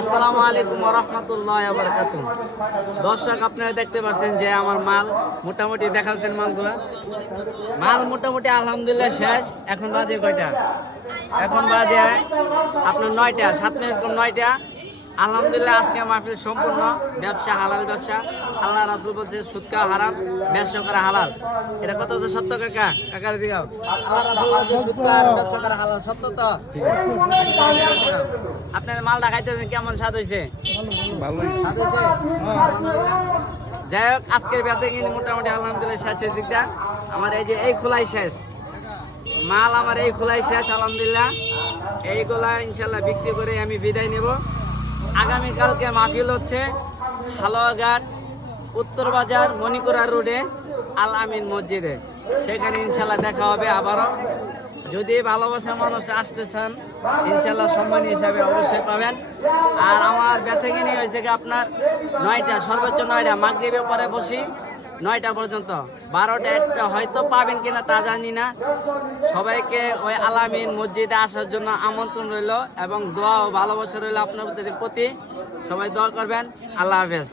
আসসালামু আলাইকুম রহমতুল্লাহ আবরকাত দর্শক, আপনারা দেখতে পাচ্ছেন যে আমার মাল মোটামুটি দেখাচ্ছেন মালগুলা। মাল মোটামুটি আলহামদুলিল্লাহ শেষ। এখন বাজে কয়টা? এখন বাজে আপনার নয়টা, সাত মিনিট নয়টা। আলহামদুলিল্লাহ, আজকে আমার মাহফিল সম্পূর্ণ। ব্যবসা হালাল ব্যবসা। আল্লাহ রাসুল বলছে সুৎকা হারাম, ব্যবসা করা হালাল। এটা কত তো সত্য, কাকা? কাকার দিগাও আল্লাহ রাসুল বলছে সুৎকা ব্যবসা করা হালাল, সত্য তো? আপনাদের মাল দেখাইতেছেন কেমন স্বাদ হয়েছে স্বাদ হয়েছে যাই হোক, আজকের বেচে কিন্তু মোটামুটি আলহামদুলিল্লাহ শেষের দিকটা আমার এই যে, এই খোলাই শেষ। মাল আমার এই খোলাই শেষ, আলহামদুলিল্লাহ। এইগুলা ইনশাল্লাহ বিক্রি করে আমি বিদায় নেব। আগামীকালকে মাহফিল হচ্ছে হালুয়াঘাট উত্তর বাজার মণিকুরা রোডে আল আমিন মসজিদে। সেখানে ইনশাল্লাহ দেখা হবে আবারও। যদি ভালোবাসা মানুষ আসতে চান, ইনশাল্লাহ সম্মানী হিসাবে অবশ্যই পাবেন। আর আমার বেচা কিনি হয়েছে আপনার নয়টা, সর্বোচ্চ নয়টা, মাগরীবের পরে বসি, নয়টা পর্যন্ত। বারোটা একটা হয়তো পাবেন কিনা তা জানি না। সবাইকে ওই আলামিন মসজিদে আসার জন্য আমন্ত্রণ রইল এবং দোয়া ও ভালোবাসা রইল আপনার প্রতি। সবাই দোয়া করবেন। আল্লাহ হাফেজ।